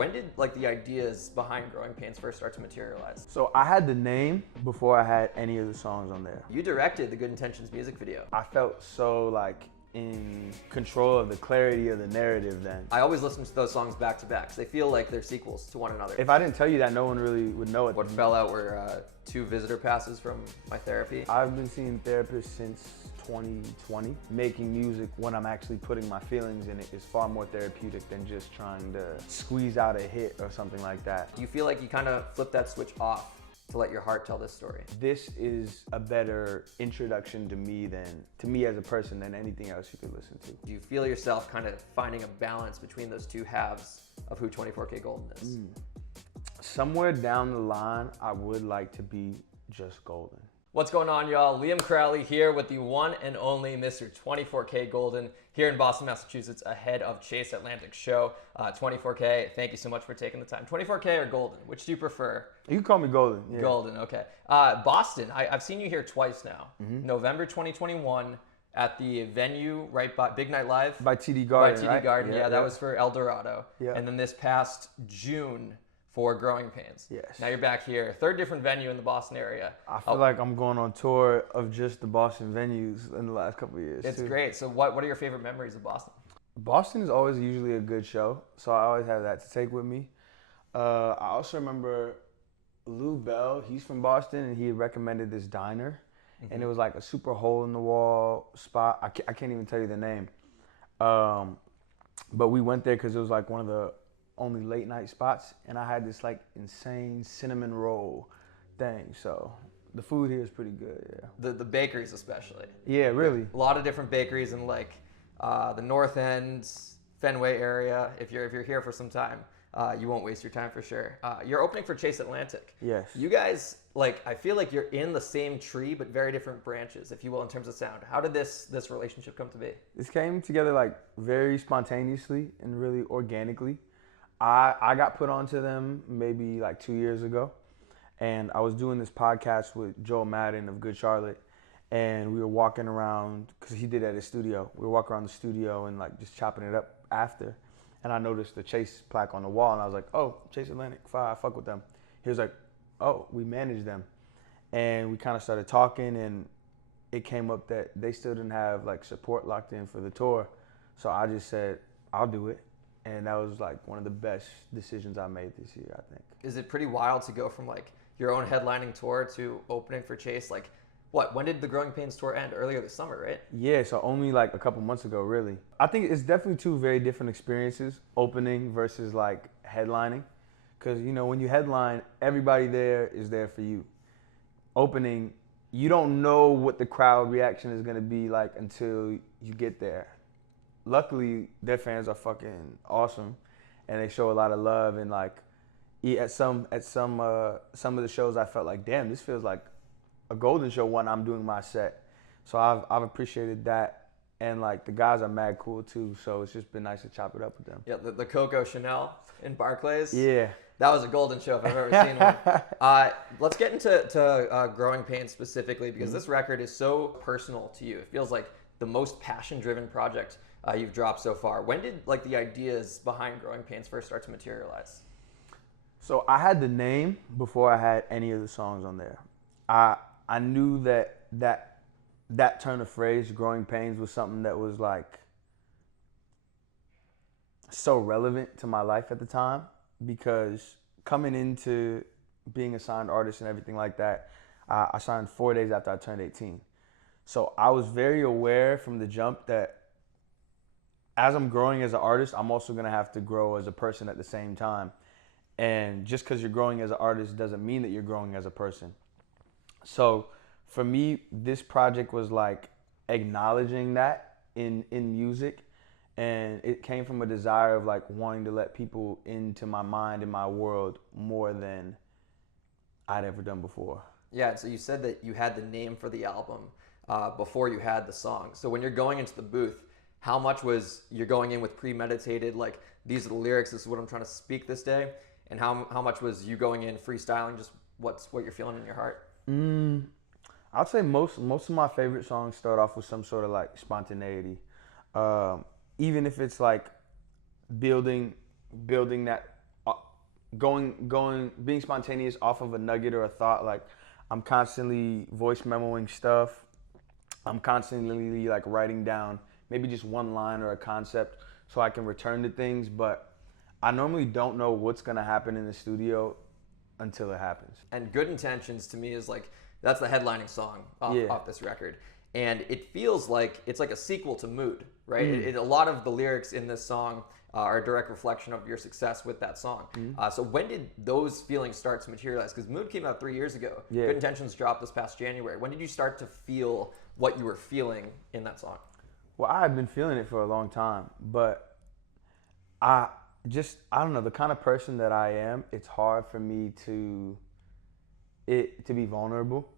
When did like the ideas behind Growing Pains first start to materialize? So I had the name before I had any of the songs on there. You directed the Good Intentions music video. I felt so like in control of the clarity of the narrative then. I always listen to those songs back to back because they feel like they're sequels to one another. If I didn't tell you that, no one really would know it. What fell out were 2 visitor passes from my therapy. I've been seeing therapists since 2020. Making music when I'm actually putting my feelings in it is far more therapeutic than just trying to squeeze out a hit or something like that. Do you feel like you kind of flipped that switch off to let your heart tell this story? This is a better introduction to me as a person than anything else you could listen to. Do you feel yourself kind of finding a balance between those two halves of who 24kGoldn is? Somewhere down the line, I would like to be just golden. What's going on, y'all? Liam Crowley here with the one and only Mr. 24kGoldn here in Boston, Massachusetts, ahead of Chase Atlantic's show. 24K, thank you so much for taking the time. 24K or Golden? Which do you prefer? You can call me Golden. Yeah. Golden, okay. Boston, I've seen you here twice now. November 2021 at the venue right by Big Night Live. By TD Garden, By TD right? Garden, yeah, that was for El Dorado. Yeah. And then this past June for Growing Pains. Yes. Now you're back here, third different venue in the Boston area. I feel like I'm going on tour of just the Boston venues in the last couple of years. It's great. So what are your favorite memories of Boston? Boston is always usually a good show, so I always have that to take with me. I also remember Lou Bell, he's from Boston, and he had recommended this diner, and it was like a super hole-in-the-wall spot. I can't even tell you the name. But we went there because it was like one of the only late night spots, and I had this like insane cinnamon roll thing. So the food here is pretty good. Yeah. The bakeries especially. Yeah, really. A lot of different bakeries in like the North End, Fenway area. If you're here for some time, you won't waste your time for sure. You're opening for Chase Atlantic. Yes. You guys, like, I feel like you're in the same tree but very different branches, if you will, in terms of sound. How did this relationship come to be? This came together like very spontaneously and really organically. I got put onto them maybe like 2 years ago, and I was doing this podcast with Joel Madden of Good Charlotte, and we were walking around, because he did it at his studio. We were walking around the studio and like just chopping it up after, and I noticed the Chase plaque on the wall, and I was like, oh, Chase Atlantic, fine, I fuck with them. He was like, oh, we manage them. And we kind of started talking, and it came up that they still didn't have like support locked in for the tour. So I just said, I'll do it. And that was like one of the best decisions I made this year, I think. Is it pretty wild to go from like your own headlining tour to opening for Chase? Like, when did the Growing Pains tour end? Earlier this summer, right? Yeah, so only like a couple months ago, really. I think it's definitely two very different experiences, opening versus like headlining. Because, you know, when you headline, everybody there is there for you. Opening, you don't know what the crowd reaction is going to be like until you get there. Luckily, their fans are fucking awesome, and they show a lot of love. And like, at some of the shows, I felt like, damn, this feels like a Golden show when I'm doing my set. So I've appreciated that, and like the guys are mad cool too. So it's just been nice to chop it up with them. Yeah, the Coco Chanel in Barclays. Yeah, that was a Golden show if I've ever seen one. Let's get into Growing Pains specifically, because this record is so personal to you. It feels like the most passion-driven project you've dropped so far. When did like the ideas behind Growing Pains first start to materialize? So I had the name before I had any of the songs on there. I knew that turn of phrase, Growing Pains, was something that was like so relevant to my life at the time, because coming into being a signed artist and everything like that, I signed 4 days after I turned 18. So I was very aware from the jump that as I'm growing as an artist, I'm also gonna have to grow as a person at the same time. And just because you're growing as an artist doesn't mean that you're growing as a person. So for me, this project was like acknowledging that in music, and it came from a desire of like wanting to let people into my mind and my world more than I'd ever done before. Yeah, so you said that you had the name for the album before you had the song. So when you're going into the booth, how much was you're going in with premeditated, like, these are the lyrics, this is what I'm trying to speak this day, and how much was you going in freestyling, just what you're feeling in your heart? I'd say most of my favorite songs start off with some sort of like spontaneity. Even if it's like building that being spontaneous off of a nugget or a thought. Like, I'm constantly voice memoing stuff. I'm constantly like writing down maybe just one line or a concept so I can return to things. But I normally don't know what's gonna happen in the studio until it happens. And Good Intentions to me is like, that's the headlining song Yeah. off this record. And it feels like it's like a sequel to Mood, right? A lot of the lyrics in this song are a direct reflection of your success with that song. So when did those feelings start to materialize? Because Mood came out 3 years ago. Yeah. Good Intentions dropped this past January. When did you start to feel what you were feeling in that song? Well, I had been feeling it for a long time, but I don't know, the kind of person that I am, it's hard for me to be vulnerable,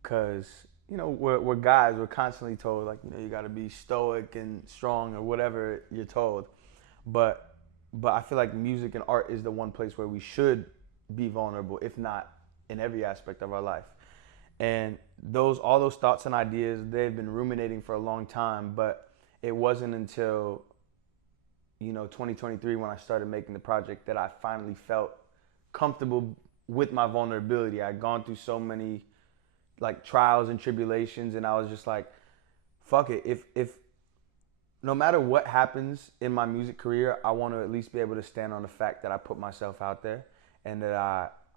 because you know, we're guys, we're constantly told, like, you know, you got to be stoic and strong or whatever you're told. But I feel like music and art is the one place where we should be vulnerable, if not in every aspect of our life. And all those thoughts and ideas, they've been ruminating for a long time, but it wasn't until, you know, 2023 when I started making the project that I finally felt comfortable with my vulnerability. I'd gone through so many like trials and tribulations, and I was just like, fuck it. If no matter what happens in my music career, I want to at least be able to stand on the fact that I put myself out there and that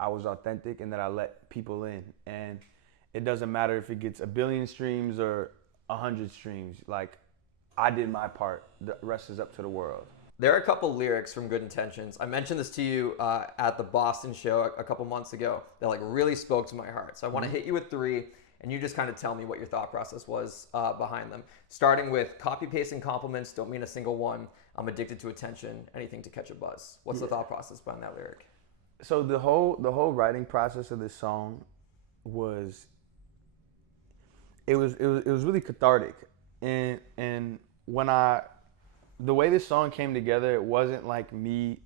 I was authentic and that I let people in. And it doesn't matter if it gets 1 billion streams or 100 streams. Like, I did my part. The rest is up to the world. There are a couple lyrics from Good Intentions. I mentioned this to you at the Boston show a couple months ago that like really spoke to my heart. So I want to hit you with 3, and you just kind of tell me what your thought process was behind them. Starting with copy pasting compliments, don't mean a single one. I'm addicted to attention, anything to catch a buzz. What's the thought process behind that lyric? So the whole writing process of this song was really cathartic, and when the way this song came together, it wasn't like me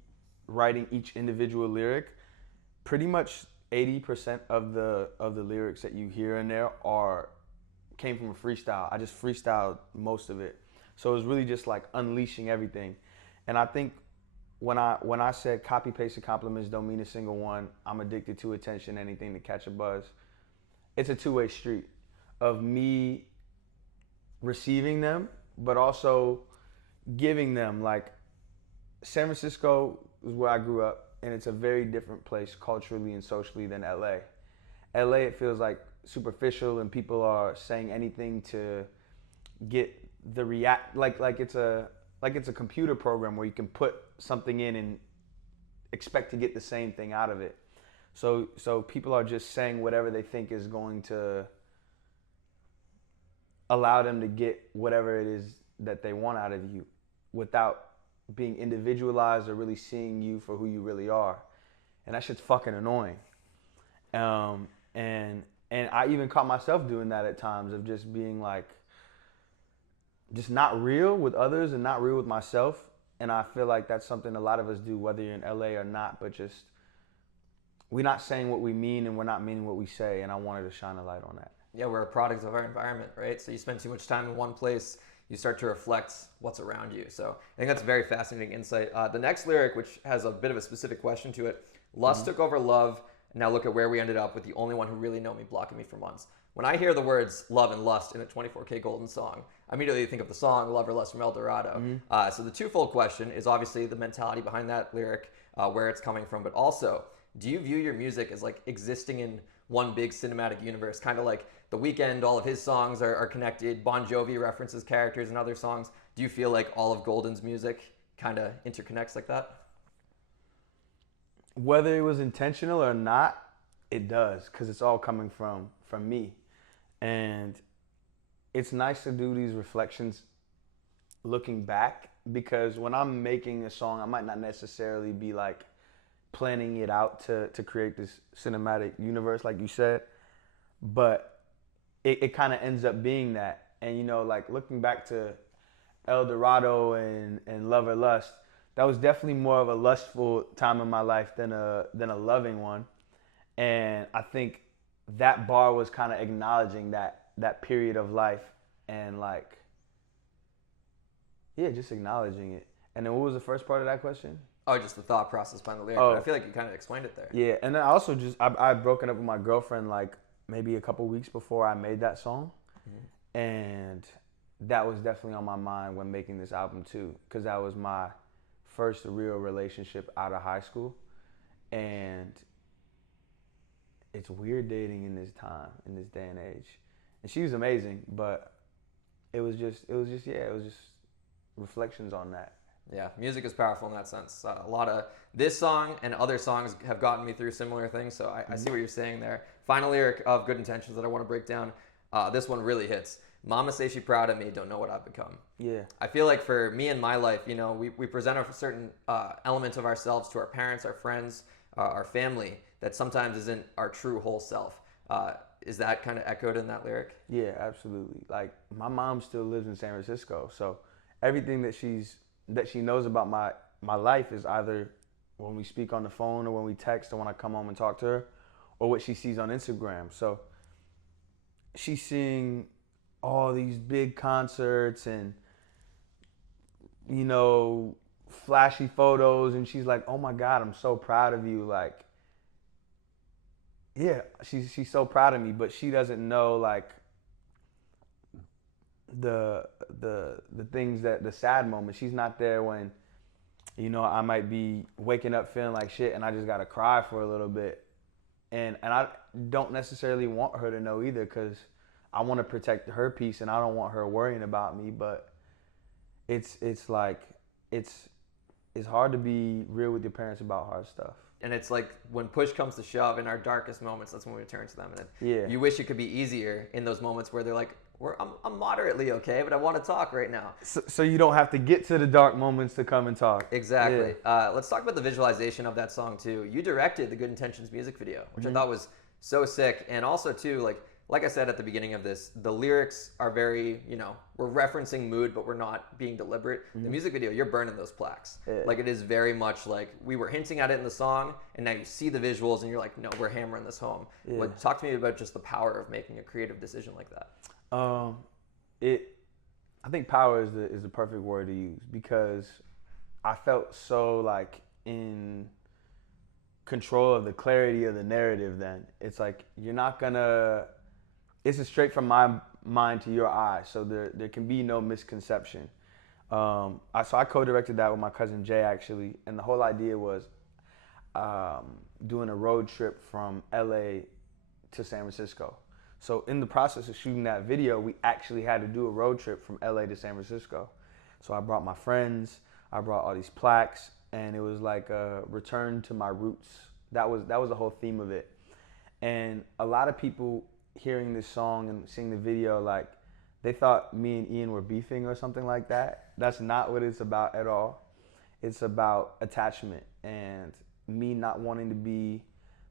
writing each individual lyric. Pretty much 80% of the lyrics that you hear in there came from a freestyle. I just freestyled most of it. So it was really just like unleashing everything. And I think when I said copy pasted compliments don't mean a single one, I'm addicted to attention, anything to catch a buzz, it's a two-way street of me receiving them, but also giving them. Like, San Francisco is where I grew up, and it's a very different place culturally and socially than LA. LA, it feels like superficial, and people are saying anything to get the like it's a computer program where you can put something in and expect to get the same thing out of it. So people are just saying whatever they think is going to allow them to get whatever it is that they want out of you, without being individualized or really seeing you for who you really are. And that shit's fucking annoying. And I even caught myself doing that at times, of just being like, just not real with others and not real with myself. And I feel like that's something a lot of us do, whether you're in LA or not, but just, we're not saying what we mean and we're not meaning what we say. And I wanted to shine a light on that. Yeah, we're a product of our environment, right? So you spend too much time in one place, you start to reflect what's around you. So I think that's a very fascinating insight. The next lyric, which has a bit of a specific question to it, lust took over love, and now look at where we ended up with the only one who really know me blocking me for months. When I hear the words love and lust in a 24kGoldn song, I immediately think of the song Love or Lust from El Dorado. So the twofold question is obviously the mentality behind that lyric, where it's coming from, but also, do you view your music as like existing in one big cinematic universe, kind of like The Weeknd, all of his songs are connected, Bon Jovi references characters in other songs? Do you feel like all of Golden's music kind of interconnects like that? Whether it was intentional or not, it does, because it's all coming from me. And it's nice to do these reflections looking back, because when I'm making a song, I might not necessarily be like planning it out to create this cinematic universe, like you said, but it kind of ends up being that. And, you know, like looking back to El Dorado and Love or Lust, that was definitely more of a lustful time in my life than a loving one. And I think that bar was kind of acknowledging that period of life, and like, yeah, just acknowledging it. And then what was the first part of that question? Oh, just the thought process behind the lyric. Oh, But I feel like you kind of explained it there. yeah, and then I also I had broken up with my girlfriend like maybe a couple weeks before I made that song, and that was definitely on my mind when making this album too, because that was my first real relationship out of high school, and it's weird dating in this time, in this day and age. And she was amazing, but it was just reflections on that. Yeah, music is powerful in that sense. A lot of this song and other songs have gotten me through similar things, so I see what you're saying there. Final lyric of Good Intentions that I want to break down. This one really hits. Mama say she proud of me, don't know what I've become. Yeah. I feel like for me in my life, you know, we present a certain element of ourselves to our parents, our friends, our family that sometimes isn't our true whole self. Is that kind of echoed in that lyric? Yeah, absolutely. Like my mom still lives in San Francisco, so everything that she knows about my life is either when we speak on the phone or when we text or when I come home and talk to her, or what she sees on Instagram. So she's seeing all these big concerts and, you know, flashy photos, and she's like, "Oh my God, I'm so proud of you." Like, yeah, she's so proud of me, but she doesn't know like the things, that the sad moments. She's not there when, you know, I might be waking up feeling like shit and I just gotta cry for a little bit, and I don't necessarily want her to know either, because I want to protect her peace and I don't want her worrying about me. But it's like it's hard to be real with your parents about hard stuff. And it's like when push comes to shove in our darkest moments, that's when we turn to them. And Yeah. you wish it could be easier in those moments where they're like, I'm moderately okay, but I want to talk right now. So you don't have to get to the dark moments to come and talk. Exactly. Yeah. Let's talk about the visualization of that song too. You directed the Good Intentions music video, which I thought was so sick. And also too, like I said at the beginning of this, the lyrics are very, you know, we're referencing mood, but we're not being deliberate. The music video, you're burning those plaques. Yeah. Like, it is very much like we were hinting at it in the song, and now you see the visuals, and you're like, no, we're hammering this home. Yeah. Talk to me about just the power of making a creative decision like that. I think power is the perfect word to use, because I felt so like in control of the clarity of the narrative. Then it's like you're not gonna. It's straight from my mind to your eyes, so there can be no misconception. So I co-directed that with my cousin Jay, actually, and the whole idea was doing a road trip from LA to San Francisco. So in the process of shooting that video, we actually had to do a road trip from LA to San Francisco. So I brought my friends, I brought all these plaques, and it was like a return to my roots. That was the whole theme of it. And a lot of people hearing this song and seeing the video, like, they thought me and Ian were beefing or something like that. That's not what it's about at all. It's about attachment and me not wanting to be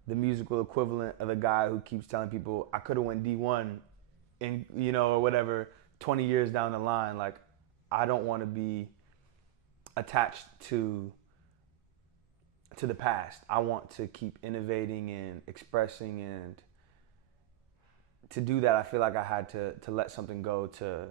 the musical equivalent of the guy who keeps telling people I could have went D1 in, you know, or whatever, 20 years down the line. Like, I don't want to be attached to the past. I want to keep innovating and expressing, and to do that, I feel like I had to let something go to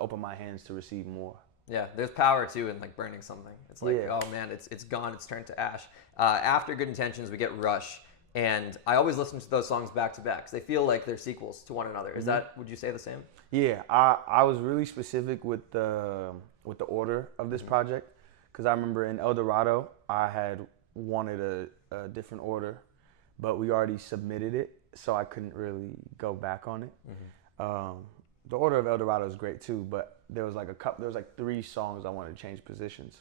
open my hands to receive more. Yeah, there's power too in like burning something. It's like, Yeah. oh man, it's gone, it's turned to ash. After Good Intentions, we get Rush, and I always listen to those songs back to back because they feel like they're sequels to one another. Is that? Would you say the same? Yeah, I was really specific with the order of this project, because I remember in El Dorado I had wanted a different order, but we already submitted it, so I couldn't really go back on it. The order of El Dorado is great too, but there was like 3 songs I wanted to change positions.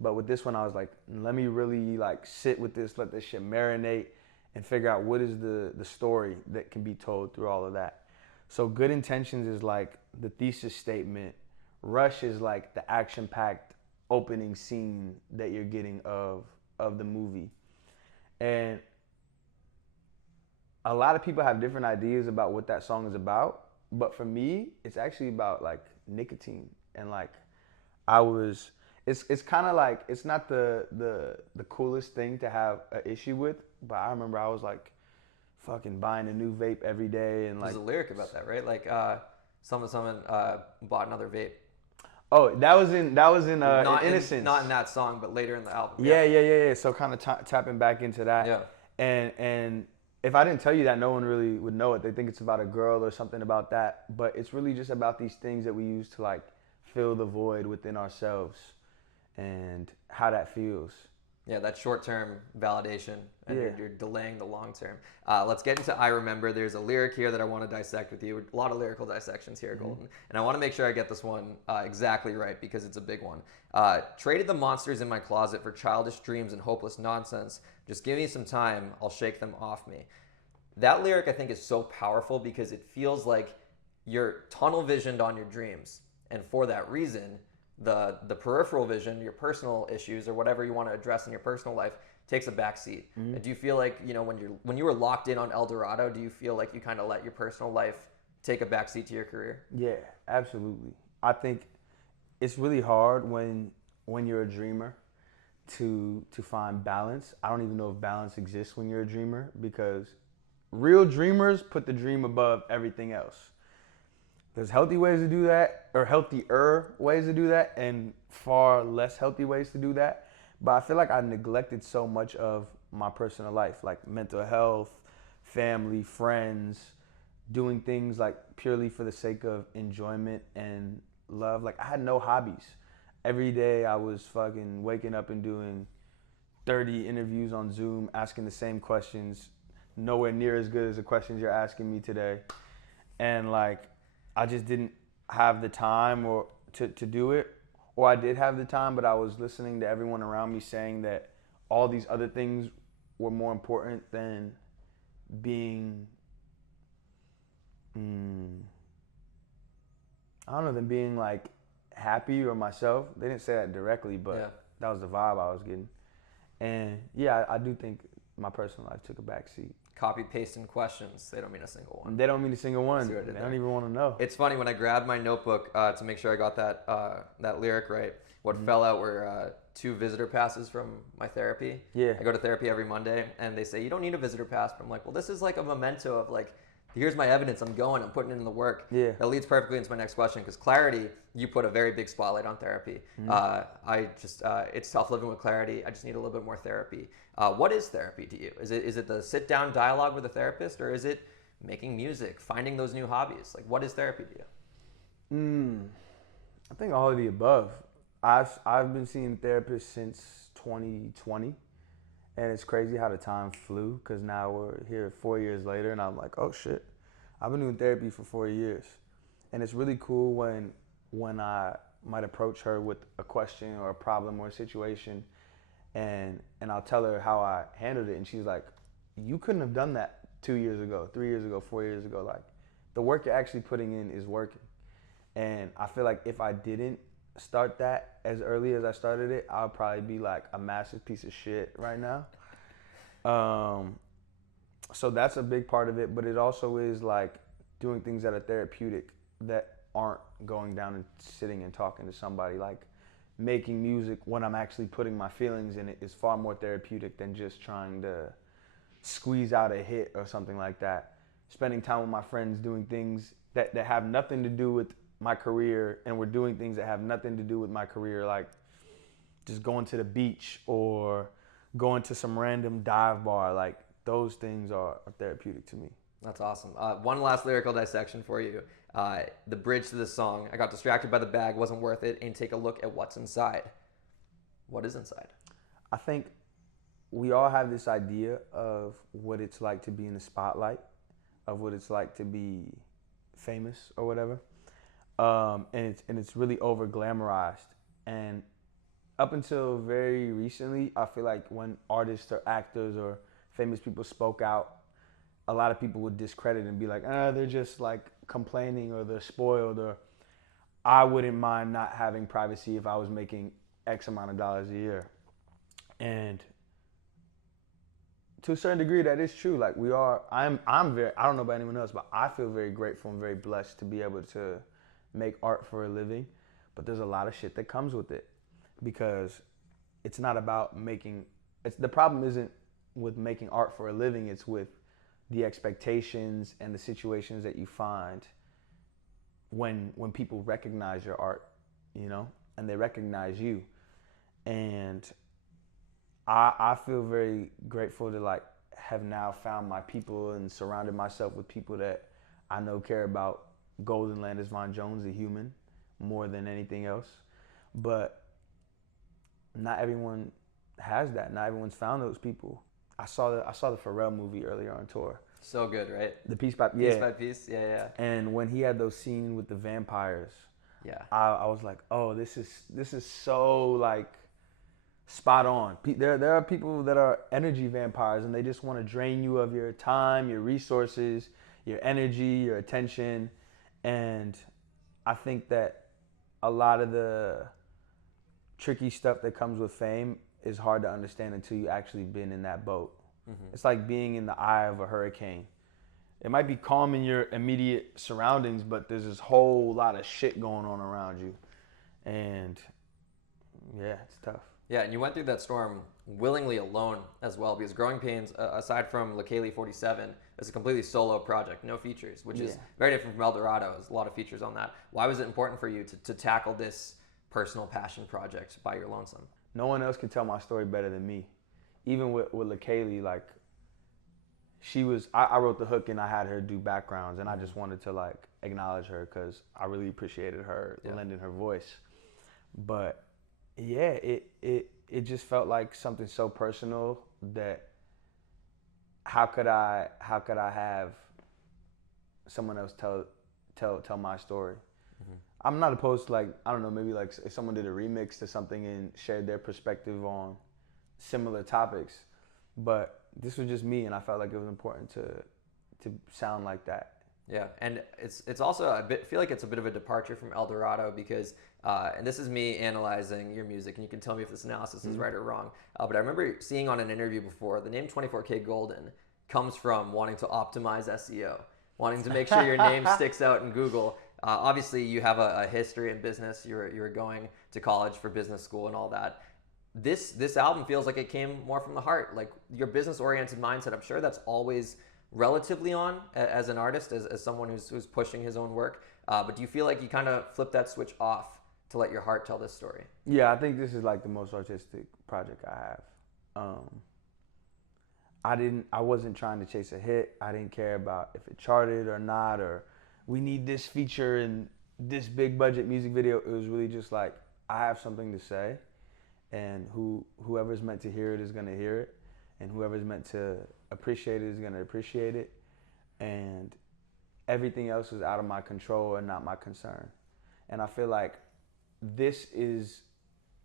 But with this one, I was like, let me really like sit with this, let this shit marinate, and figure out what is the story that can be told through all of that. So Good Intentions is like the thesis statement. Rush is like the action-packed opening scene that you're getting of the movie. And a lot of people have different ideas about what that song is about, but for me, it's actually about like nicotine. And like it's kind of like, it's not the coolest thing to have an issue with, but I remember I was like fucking buying a new vape every day, and like There's a lyric about that, right? Like someone bought another vape. Oh, that was in Not Innocence. not in that song, but later in the album. Yeah. So kind of tapping back into that. Yeah. And if I didn't tell you that, no one really would know it. They think it's about a girl or something about that, but it's really just about these things that we use to like fill the void within ourselves and how that feels. Yeah, that short-term validation, and Yeah. you're delaying the long-term. Let's get into I Remember. There's a lyric here that I want to dissect with you. A lot of lyrical dissections here, Golden. And I want to make sure I get this one exactly right because it's a big one. Traded the monsters in my closet for childish dreams and hopeless nonsense. Just give me some time, I'll shake them off me. That lyric, I think, is so powerful because it feels like you're tunnel visioned on your dreams. And for that reason, the peripheral vision, your personal issues or whatever you want to address in your personal life takes a back seat. Do you feel like, when you were locked in on El Dorado, do you feel like you kind of let your personal life take a back seat to your career? Yeah, absolutely. I think it's really hard when you're a dreamer to find balance. I don't even know if balance exists when you're a dreamer because real dreamers put the dream above everything else. There's healthy ways to do that, or healthier ways to do that, and far less healthy ways to do that. But I feel like I neglected so much of my personal life, like mental health, family, friends, doing things like purely for the sake of enjoyment and love. Like I had no hobbies. Every day I was fucking waking up and doing 30 interviews on Zoom, asking the same questions, nowhere near as good as the questions you're asking me today. And like, I just didn't have the time or to do it. Or I did have the time, but I was listening to everyone around me saying that all these other things were more important than being, I don't know, than being like happy or myself. They didn't say that directly, but that was the vibe I was getting. And yeah, I do think my personal life took a back seat. Copy, paste in questions. They don't mean a single one. They don't mean a single one. See what I They did don't there? even want to know. It's funny when I grabbed my notebook to make sure I got that lyric right. What fell out were 2 visitor passes from my therapy. Yeah. I go to therapy every Monday, and they say you don't need a visitor pass. But I'm like, well, this is like a memento of like, here's my evidence. I'm going. I'm putting in the work. Yeah. That leads perfectly into my next question because clarity. You put a very big spotlight on therapy. It's tough living with clarity. I just need a little bit more therapy. What is therapy to you? Is it the sit down dialogue with a therapist, or is it making music, finding those new hobbies? Like, what is therapy to you? I think all of the above. I've been seeing a therapist since 2020, and it's crazy how the time flew because now we're here 4 years later, and I'm like, oh shit, I've been doing therapy for 4 years, and it's really cool when I might approach her with a question or a problem or a situation, and I'll tell her how I handled it, and she's like, you couldn't have done that 2 years ago, 3 years ago, 4 years ago. Like, the work you're actually putting in is working. And I feel like if I didn't start that as early as I started it, I'll probably be like a massive piece of shit right now. So that's a big part of it, but it also is like doing things that are therapeutic that aren't going down and sitting and talking to somebody. Like making music when I'm actually putting my feelings in it is far more therapeutic than just trying to squeeze out a hit or something like that. Spending time with my friends doing things that have nothing to do with my career, and we're doing things that have nothing to do with my career, like just going to the beach or going to some random dive bar. Like those things are therapeutic to me. That's awesome. One last lyrical dissection for you. The bridge to this song. I got distracted by the bag, wasn't worth it, and take a look at what's inside. What is inside? I think we all have this idea of what it's like to be in the spotlight, of what it's like to be famous or whatever. And it's really over glamorized. And up until very recently, I feel like when artists or actors or famous people spoke out, a lot of people would discredit and be like, they're just like complaining or they're spoiled, or I wouldn't mind not having privacy if I was making X amount of dollars a year. And to a certain degree, that is true. Like I'm very, I don't know about anyone else, but I feel very grateful and very blessed to be able to make art for a living. But there's a lot of shit that comes with it because it's not about the problem isn't with making art for a living, it's with the expectations and the situations that you find when people recognize your art. you know, and they recognize you. And I feel very grateful to like have now found my people and surrounded myself with people that I know care about Golden Landis Von Jones, the human, more than anything else. But not everyone has that. Not everyone's found those people. I saw the Pharrell movie earlier on tour. So good, right? The Piece by Piece by piece, yeah. And when he had those scenes with the vampires, yeah, I was like, oh, this is so like spot on. There are people that are energy vampires, and they just want to drain you of your time, your resources, your energy, your attention. And I think that a lot of the tricky stuff that comes with fame is hard to understand until you actually been in that boat. Mm-hmm. It's like being in the eye of a hurricane. It might be calm in your immediate surroundings, but there's this whole lot of shit going on around you. And yeah, it's tough. Yeah, and you went through that storm willingly alone as well, because Growing Pains, aside from Lakeli 47, is a completely solo project, no features, which is very different from El Dorado. There's a lot of features on that. Why was it important for you to tackle this personal passion project by your lonesome? No one else can tell my story better than me. Even with Lakeli, like, I wrote the hook and I had her do backgrounds, and I just wanted to like acknowledge her because I really appreciated her lending her voice. But yeah, it just felt like something so personal that how could I have someone else tell my story? Mm-hmm. I'm not opposed to, like, I don't know, maybe like if someone did a remix to something and shared their perspective on similar topics, but this was just me, and I felt like it was important to sound like that. Yeah, and it's also feel like it's a bit of a departure from El Dorado because, and this is me analyzing your music, and you can tell me if this analysis is right or wrong. But I remember seeing on an interview before, the name 24kGoldn comes from wanting to optimize SEO, wanting to make sure your name sticks out in Google. Obviously, you have a history in business. You were going to college for business school and all that. This album feels like it came more from the heart, like your business-oriented mindset. I'm sure that's always relatively on as an artist, as someone who's pushing his own work. But do you feel like you kind of flipped that switch off to let your heart tell this story? Yeah, I think this is like the most artistic project I have. I wasn't trying to chase a hit. I didn't care about if it charted or not, or we need this feature in this big budget music video. It was really just like, I have something to say, and whoever's meant to hear it is going to hear it, and whoever's meant to appreciate it is going to appreciate it, and everything else is out of my control and not my concern. And I feel like this is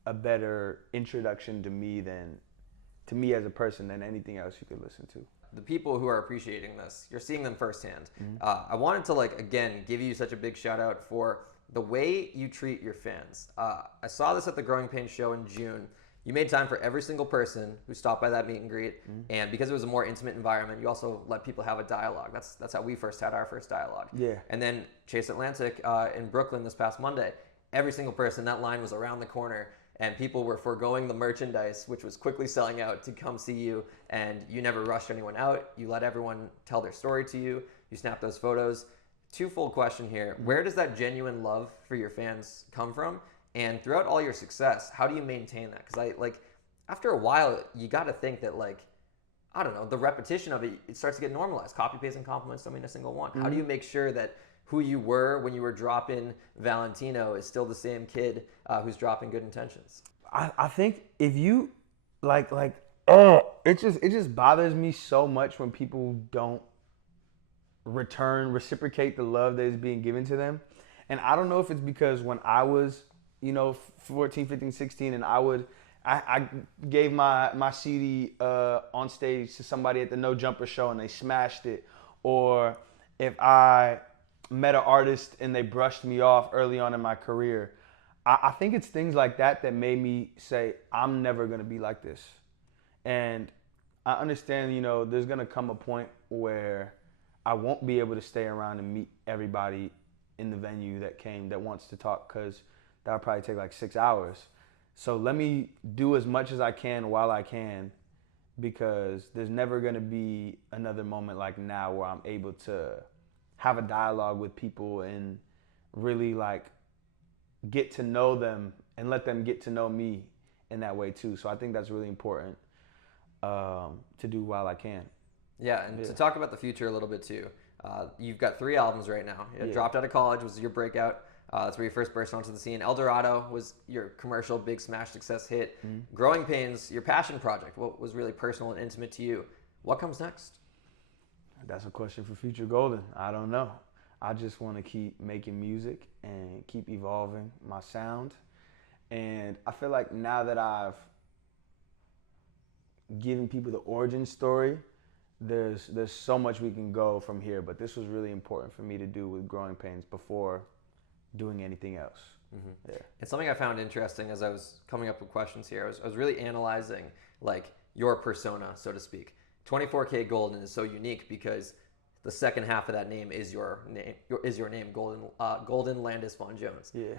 a better introduction to me as a person than anything else you could listen to. The people who are appreciating this, you're seeing them firsthand. Mm-hmm. I wanted to, like, again, give you such a big shout out for the way you treat your fans. I saw this at the Growing Pains show in June. You made time for every single person who stopped by that meet and greet. Mm-hmm. And because it was a more intimate environment, you also let people have a dialogue. That's how we first had our first dialogue. Yeah. And then Chase Atlantic in Brooklyn this past Monday, every single person, that line was around the corner, and people were foregoing the merchandise, which was quickly selling out, to come see you. And you never rushed anyone out. You let everyone tell their story to you. You snapped those photos. Twofold question here. Where does that genuine love for your fans come from? And throughout all your success, how do you maintain that? Because after a while, you got to think that, like, I don't know, the repetition of it starts to get normalized. Copy, paste, and compliments don't mean a single one. Mm-hmm. How do you make sure that who you were when you were dropping Valentino is still the same kid who's dropping Good Intentions? I think if you it just bothers me so much when people don't reciprocate the love that is being given to them. And I don't know if it's because when I was, 14, 15, 16, and I gave my CD on stage to somebody at the No Jumper show and they smashed it, or if I met an artist and they brushed me off early on in my career. I think it's things like that made me say, I'm never going to be like this. And I understand, there's going to come a point where I won't be able to stay around and meet everybody in the venue that wants to talk, because that'll probably take like 6 hours. So let me do as much as I can while I can, because there's never going to be another moment like now where I'm able to have a dialogue with people and really like get to know them and let them get to know me in that way too. So I think that's really important to do while I can. Yeah, and to talk about the future a little bit too. You've got 3 albums right now. You dropped out of college was your breakout. That's where you first burst onto the scene. El Dorado was your commercial big smash success hit. Growing Pains, your passion project, what was really personal and intimate to you. What comes next? That's a question for 24kGoldn. I don't know. I just want to keep making music and keep evolving my sound. And I feel like now that I've given people the origin story, there's so much we can go from here. But this was really important for me to do with Growing Pains before doing anything else. Yeah. It's something I found interesting as I was coming up with questions here. I was really analyzing like your persona, so to speak. 24kGoldn is so unique because the second half of that name is your name, Golden Landis Von Jones. Yeah.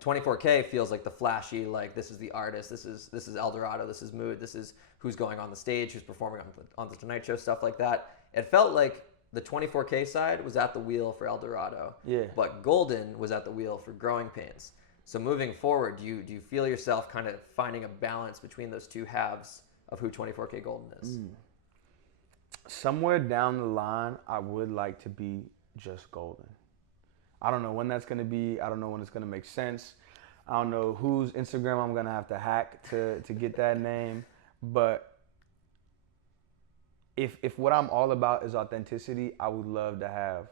24K feels like the flashy, like this is the artist, this is El Dorado, this is Mood, this is who's going on the stage, who's performing on the Tonight Show, stuff like that. It felt like the 24K side was at the wheel for El Dorado, but Golden was at the wheel for Growing Pains. So moving forward, do you feel yourself kind of finding a balance between those two halves of who 24kGoldn is? Somewhere down the line, I would like to be just Golden. I don't know when that's going to be. I don't know when it's going to make sense. I don't know whose Instagram I'm going to have to hack to get that name. But if what I'm all about is authenticity, I would love to have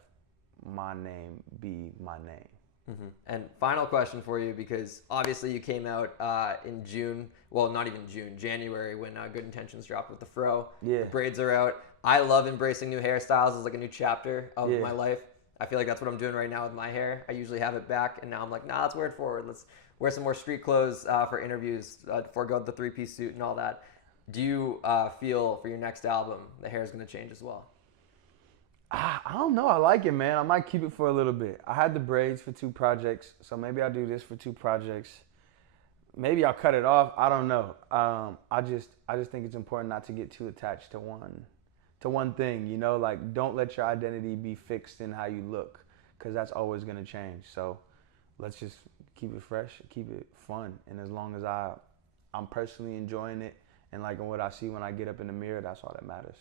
my name be my name. And final question for you, because obviously you came out in June, well, not even June, January, when Good Intentions dropped with the fro. Yeah. The braids are out. I love embracing new hairstyles as like a new chapter of my life. I feel like that's what I'm doing right now with my hair. I usually have it back, and now I'm like, nah, let's wear it forward. Let's wear some more street clothes for interviews, forego the 3-piece suit and all that. Do you feel for your next album the hair is going to change as well? I don't know. I like it, man. I might keep it for a little bit. I had the braids for 2 projects, so maybe I'll do this for 2 projects. Maybe I'll cut it off. I don't know. I just think it's important not to get too attached to one thing, you know? Like, don't let your identity be fixed in how you look, because that's always going to change. So let's just keep it fresh, keep it fun. And as long as I'm personally enjoying it and liking what I see when I get up in the mirror, that's all that matters.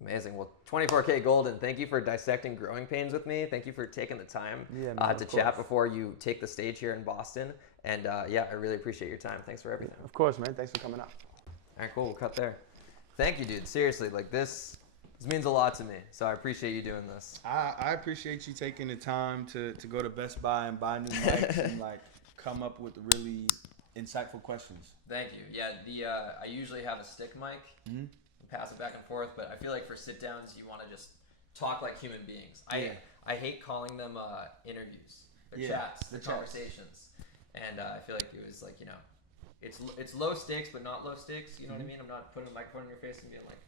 Amazing. Well, 24kGoldn, thank you for dissecting Growing Pains with me. Thank you for taking the time to chat before you take the stage here in Boston. And I really appreciate your time. Thanks for everything. Of course, man. Thanks for coming out. All right, cool. We'll cut there. Thank you, dude. Seriously, like this means a lot to me. So I appreciate you doing this. I appreciate you taking the time to go to Best Buy and buy new mics and like come up with really insightful questions. Thank you. Yeah, I usually have a stick mic. Pass it back and forth, but I feel like for sit downs you want to just talk like human beings. I hate calling them interviews. They're chats, they're conversations. And I feel like it was like, you know, it's low stakes but not low stakes, you know what I mean? I'm not putting a microphone in your face and being like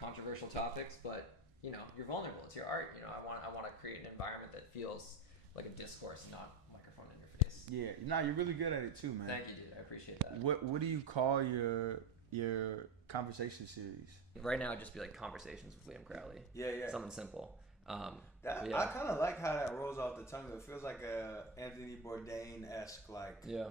controversial topics, but you know, you're vulnerable. It's your art, you know. I want to create an environment that feels like a discourse, not a microphone in your face. Yeah, no, you're really good at it too, man. Thank you, dude. I appreciate that. What do you call your conversation series? Right now, it'd just be like Conversations with Liam Crowley. Yeah. Something simple. I kind of like how that rolls off the tongue. It feels like a Anthony Bourdain-esque, like. Yeah.